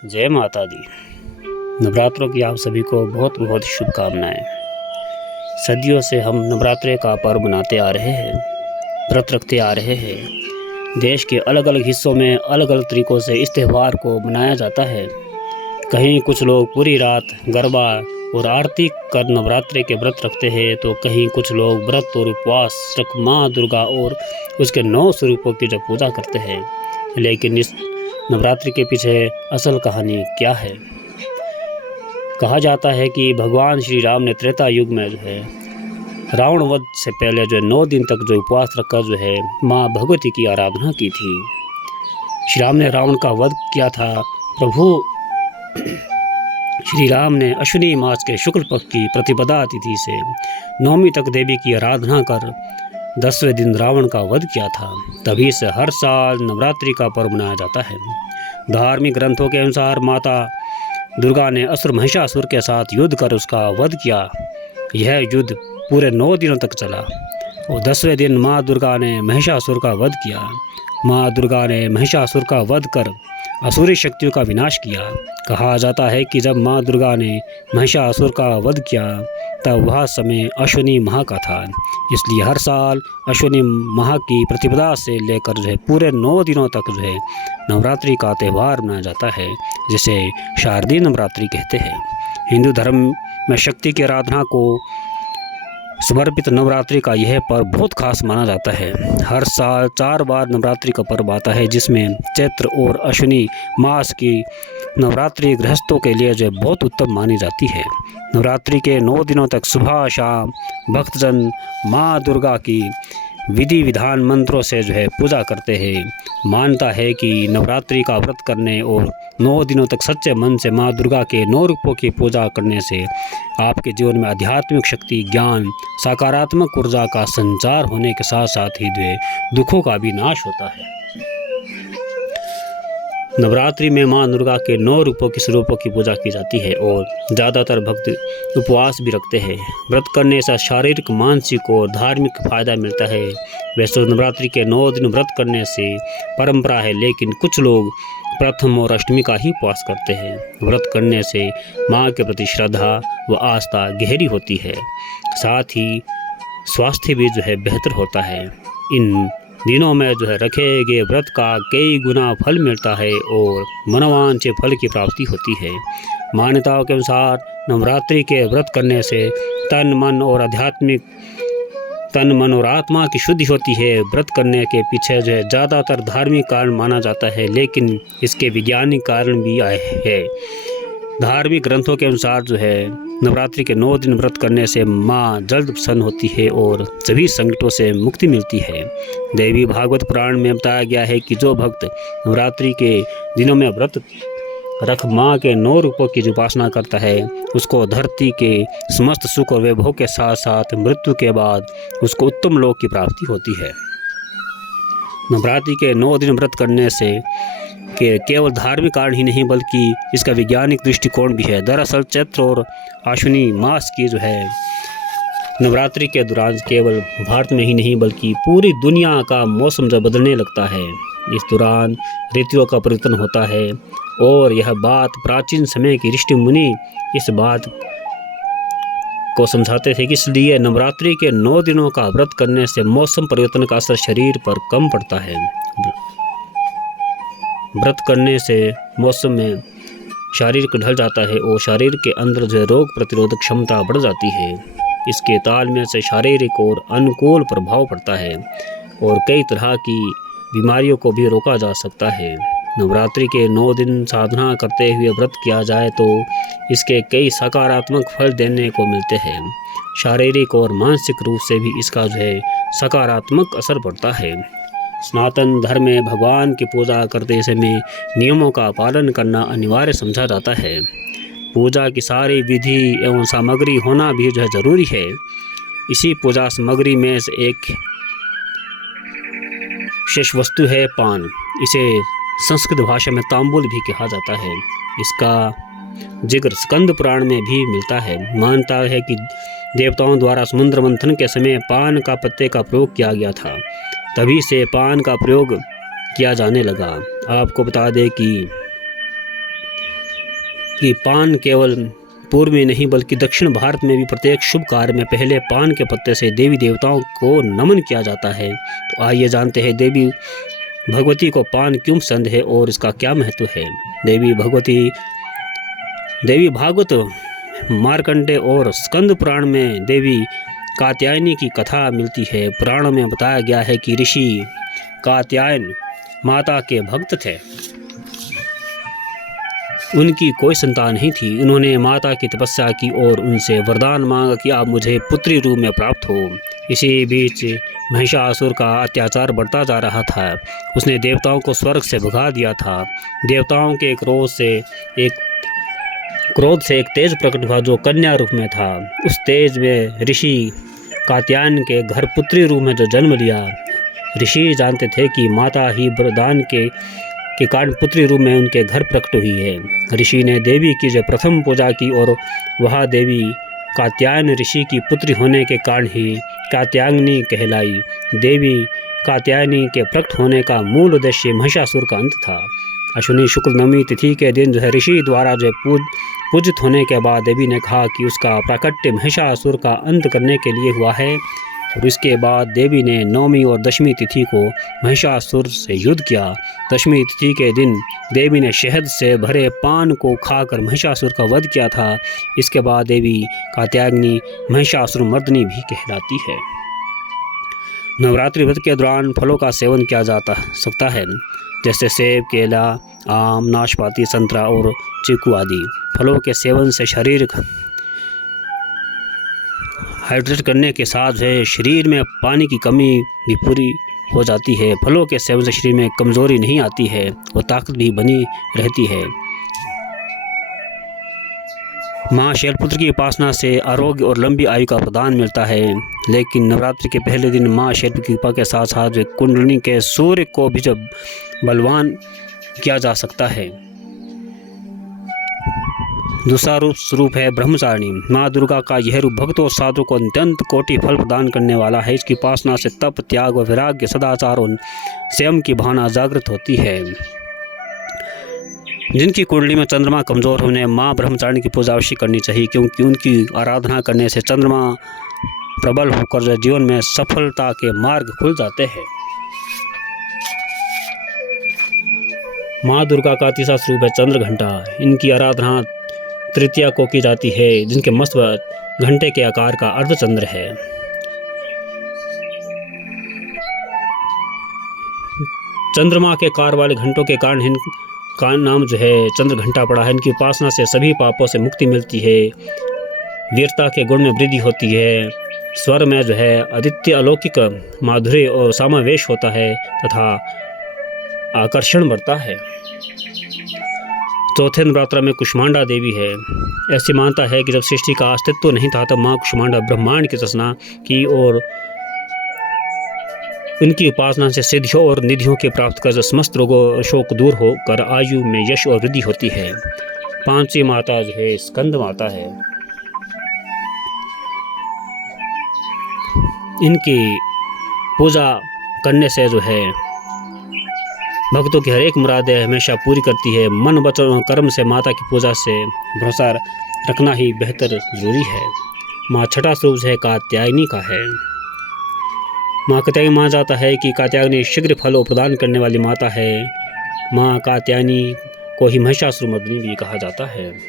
जय माता दी। नवरात्रों की आप सभी को बहुत बहुत शुभकामनाएं। सदियों से हम नवरात्रे का पर्व मनाते आ रहे हैं, व्रत रखते आ रहे हैं। देश के अलग अलग हिस्सों में अलग अलग तरीक़ों से इस त्यौहार को मनाया जाता है। कहीं कुछ लोग पूरी रात गरबा और आरती कर नवरात्रे के व्रत रखते हैं, तो कहीं कुछ लोग व्रत और उपवास रख माँ दुर्गा और उसके 9 स्वरूपों की जो पूजा करते हैं। लेकिन इस नवरात्रि के पीछे असल कहानी क्या है? कहा जाता है कि भगवान श्री राम ने त्रेता युग में रावण वध से पहले 9 दिन तक उपवास रखकर माँ भगवती की आराधना की थी। श्री राम ने रावण का वध किया था। प्रभु श्री राम ने अश्विनी मास के शुक्ल पक्ष की प्रतिपदा तिथि से 9वीं तक देवी की आराधना कर 10वें दिन रावण का वध किया था। तभी से हर साल नवरात्रि का पर्व मनाया जाता है। धार्मिक ग्रंथों के अनुसार माता दुर्गा ने असुर महिषासुर के साथ युद्ध कर उसका वध किया। यह युद्ध पूरे 9 दिनों तक चला और 10वें दिन माँ दुर्गा ने महिषासुर का वध किया। माँ दुर्गा ने महिषासुर का वध कर असुरी शक्तियों का विनाश किया। कहा जाता है कि जब माँ दुर्गा ने महिषासुर का वध किया तब वह समय अश्विनी माह का था। इसलिए हर साल अश्विनी माह की प्रतिपदा से लेकर पूरे 9 दिनों तक नवरात्रि का त्यौहार मनाया जाता है, जिसे शारदीय नवरात्रि कहते हैं। हिंदू धर्म में शक्ति की आराधना को समर्पित नवरात्रि का यह पर्व बहुत खास माना जाता है। हर साल 4 बार नवरात्रि का पर्व आता है, जिसमें चैत्र और अश्विनी मास की नवरात्रि गृहस्थों के लिए बहुत उत्तम मानी जाती है। नवरात्रि के 9 दिनों तक सुबह शाम भक्तजन माँ दुर्गा की विधि विधान मंत्रों से पूजा करते हैं। मानता है कि नवरात्रि का व्रत करने और 9 दिनों तक सच्चे मन से माँ दुर्गा के 9 रूपों की पूजा करने से आपके जीवन में आध्यात्मिक शक्ति, ज्ञान, सकारात्मक ऊर्जा का संचार होने के साथ साथ ही दुखों का भी नाश होता है। नवरात्रि में माँ दुर्गा के 9 रूपों की स्वरूपों की पूजा की जाती है और ज़्यादातर भक्त उपवास भी रखते हैं। व्रत करने से शारीरिक, मानसिक और धार्मिक फायदा मिलता है। वैसे नवरात्रि के 9 दिन व्रत करने से परंपरा है, लेकिन कुछ लोग प्रथम और अष्टमी का ही उपवास करते हैं। व्रत करने से माँ के प्रति श्रद्धा व आस्था गहरी होती है, साथ ही स्वास्थ्य भी बेहतर होता है। इन दिनों में रखे गए व्रत का कई गुना फल मिलता है और मनोवांछित फल की प्राप्ति होती है। मान्यताओं के अनुसार नवरात्रि के व्रत करने से तन मन और आत्मा की शुद्धि होती है। व्रत करने के पीछे ज़्यादातर धार्मिक कारण माना जाता है, लेकिन इसके वैज्ञानिक कारण भी है। धार्मिक ग्रंथों के अनुसार नवरात्रि के 9 दिन व्रत करने से माँ जल्द प्रसन्न होती है और सभी संकटों से मुक्ति मिलती है। देवी भागवत पुराण में बताया गया है कि जो भक्त नवरात्रि के दिनों में व्रत रख माँ के 9 रूपों की उपासना करता है, उसको धरती के समस्त सुख और वैभव के साथ साथ मृत्यु के बाद उसको उत्तम लोक की प्राप्ति होती है। नवरात्रि के 9 दिन व्रत करने से केवल धार्मिक कारण ही नहीं, बल्कि इसका वैज्ञानिक दृष्टिकोण भी है। दरअसल चैत्र और आश्विनी मास की नवरात्रि के दौरान केवल भारत में ही नहीं, बल्कि पूरी दुनिया का मौसम बदलने लगता है। इस दौरान ऋतुओं का परिवर्तन होता है और यह बात प्राचीन समय की ऋषि मुनि इस बात को समझाते थे कि इसलिए नवरात्रि के 9 दिनों का व्रत करने से मौसम परिवर्तन का असर शरीर पर कम पड़ता है। व्रत करने से मौसम में शरीर ढल जाता है और शरीर के अंदर रोग प्रतिरोधक क्षमता बढ़ जाती है। इसके तालमेल से शारीरिक और अनुकूल प्रभाव पड़ता है और कई तरह की बीमारियों को भी रोका जा सकता है। नवरात्रि के 9 दिन साधना करते हुए व्रत किया जाए तो इसके कई सकारात्मक फल देने को मिलते हैं। शारीरिक और मानसिक रूप से भी इसका सकारात्मक असर पड़ता है। सनातन धर्म में भगवान की पूजा करते समय नियमों का पालन करना अनिवार्य समझा जाता है। पूजा की सारी विधि एवं सामग्री होना भी जरूरी है। इसी पूजा सामग्री में से एक विशेष वस्तु है पान। इसे संस्कृत भाषा में तांबुल भी कहा जाता है। इसका जिक्र स्कंद पुराण में भी मिलता है। मानता है कि देवताओं द्वारा समुद्र मंथन के समय पान का पत्ते का प्रयोग किया गया था, तभी से पान का प्रयोग किया जाने लगा। आपको बता दें कि कि पान केवल पूर्व में नहीं बल्कि दक्षिण भारत में भी प्रत्येक शुभ कार्य में पहले पान के पत्ते से देवी देवताओं को नमन किया जाता है। तो आइए जानते हैं देवी भगवती को पान क्यों पसंद है और इसका क्या महत्व है। देवी भागवत, मार्कंडे और स्कंद पुराण में देवी कात्यायनी की कथा मिलती है। पुराणों में बताया गया है कि ऋषि कात्यायन माता के भक्त थे। उनकी कोई संतान नहीं थी। उन्होंने माता की तपस्या की और उनसे वरदान मांगा कि आप मुझे पुत्री रूप में प्राप्त हो। इसी बीच महिषासुर का अत्याचार बढ़ता जा रहा था। उसने देवताओं को स्वर्ग से भगा दिया था। देवताओं के क्रोध से एक तेज प्रकट हुआ जो कन्या रूप में था। उस तेज में ऋषि कात्यायन के घर पुत्री रूप में जो जन्म लिया। ऋषि जानते थे कि माता ही वरदान के कारण पुत्री रूप में उनके घर प्रकट हुई है। ऋषि ने देवी की जो प्रथम पूजा की और वह देवी कात्यायन ऋषि की पुत्री होने के कारण ही कात्यायनी कहलाई। देवी कात्यायनी के प्रकट होने का मूल उद्देश्य महिषासुर का अंत था। अश्विनी शुक्ल नवमी तिथि के दिन जो है ऋषि द्वारा जो पूजित होने के बाद देवी ने कहा कि उसका प्राकट्य महिषासुर का अंत करने के लिए हुआ है। और इसके बाद देवी ने नवमी और दशमी तिथि को महिषासुर से युद्ध किया। दशमी तिथि के दिन देवी ने शहद से भरे पान को खाकर महिषासुर का वध किया था। इसके बाद देवी कात्यायनी महिषासुर मर्दनी भी कहलाती है। नवरात्रि व्रत के दौरान फलों का सेवन किया जा सकता है, जैसे सेब, केला, आम, नाशपाती, संतरा और चीकू आदि। फलों के सेवन से शरीर हाइड्रेट करने के साथ है शरीर में पानी की कमी भी पूरी हो जाती है। फलों के सेवन से शरीर में कमजोरी नहीं आती है और ताकत भी बनी रहती है। माँ शैलपुत्री की उपासना से आरोग्य और लंबी आयु का प्रदान मिलता है। लेकिन नवरात्रि के पहले दिन माँ शैलपुत्री की कृपा के साथ साथ कुंडलिनी के सूर्य को भी जब बलवान किया जा सकता है। दूसरा स्वरूप है ब्रह्मचारिणी। माँ दुर्गा का यह रूप भक्तों और साधुओं को अत्यंत कोटि फल प्रदान करने वाला है। इसकी उपासना से तप, त्याग व वैराग्य, सदाचार और संयम की भावना जागृत होती है। जिनकी कुंडली में चंद्रमा कमजोर होने माँ ब्रह्मचारिणी की पूजा अवश्य करनी चाहिए, क्योंकि उनकी आराधना करने से चंद्रमा प्रबल होकर जीवन में सफलता के मार्ग खुल जाते हैं। माँ दुर्गा का तीसरा स्वरूप है चंद्र घंटा। इनकी आराधना तृतीया को की जाती है, जिनके मस्त घंटे के आकार का अर्धचंद्र है। चंद्रमा के आकार वाले घंटों के कारण इनका नाम जो है चंद्र घंटा पड़ा है। इनकी उपासना से सभी पापों से मुक्ति मिलती है, वीरता के गुण में वृद्धि होती है, स्वर में जो है अद्वितीय अलौकिक माधुर्य और समावेश होता है तथा आकर्षण बढ़ता है। चौथे नवरात्र में कुष्मांडा देवी है। ऐसी मानता है कि जब सृष्टि का अस्तित्व नहीं था तब माँ कुष्मांडा ब्रह्मांड की रचना की और उनकी उपासना से सिद्धियों और निधियों के प्राप्त कर समस्त रोगों शोक दूर होकर आयु में यश और वृद्धि होती है। पांचवी माता जो है स्कंद माता है। इनकी पूजा करने से जो है भक्तों की हर एक मुरादें हमेशा पूरी करती है। मन, वचन और कर्म से माता की पूजा से भरोसा रखना ही बेहतर जरूरी है। माँ छठा स्वरूप है कात्यायनी का है। माँ कात्यायनी माना जाता है कि कात्यायनी शीघ्र फल प्रदान करने वाली माता है। माँ कात्यायनी को ही महिषासुर मर्दिनी भी कहा जाता है।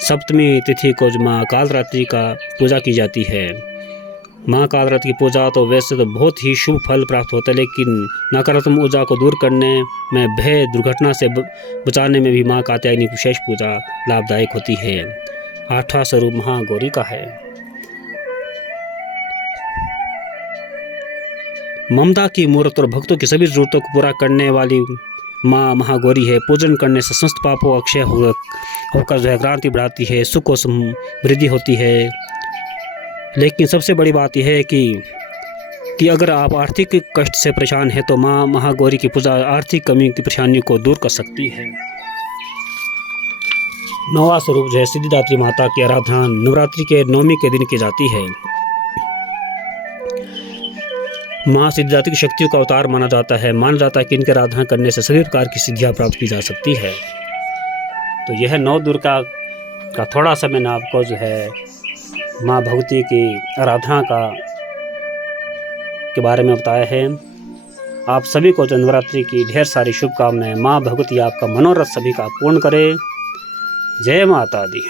सप्तमी तिथि को माँ कालरात्रि का पूजा की जाती है। माँ कालरात्रि की पूजा तो वैसे तो बहुत ही शुभ फल प्राप्त होता है, लेकिन नकारात्मक ऊर्जा को दूर करने में, भय दुर्घटना से बचाने में भी माँ कात्यायनी की विशेष पूजा लाभदायक होती है। आठवां स्वरूप महागौरी का है। ममता की मूर्त और भक्तों की सभी जरूरतों को पूरा करने वाली माँ महागौरी है। पूजन करने से समस्त पापों अक्षय होकर जो है क्रांति बढ़ाती है, सुख और समृद्धि होती है। लेकिन सबसे बड़ी बात यह है कि अगर आप आर्थिक कष्ट से परेशान हैं तो माँ महागौरी की पूजा आर्थिक कमी की परेशानी को दूर कर सकती है। नौवां स्वरूप जो है सिद्धिदात्री माता की आराधना नवरात्रि के नवमी के दिन की जाती है। माँ सिद्धिदात्री की शक्तियों का अवतार माना जाता है कि इनकी आराधना करने से सभी प्रकार की सिद्धियाँ प्राप्त की जा सकती है। तो यह नौ दुर्गा का थोड़ा सा मैंने आपको जो है माँ भगवती की आराधना के बारे में बताया है। आप सभी को जो नवरात्रि की ढेर सारी शुभकामनाएं। माँ भगवती आपका मनोरथ सभी का पूर्ण करे। जय माता दी।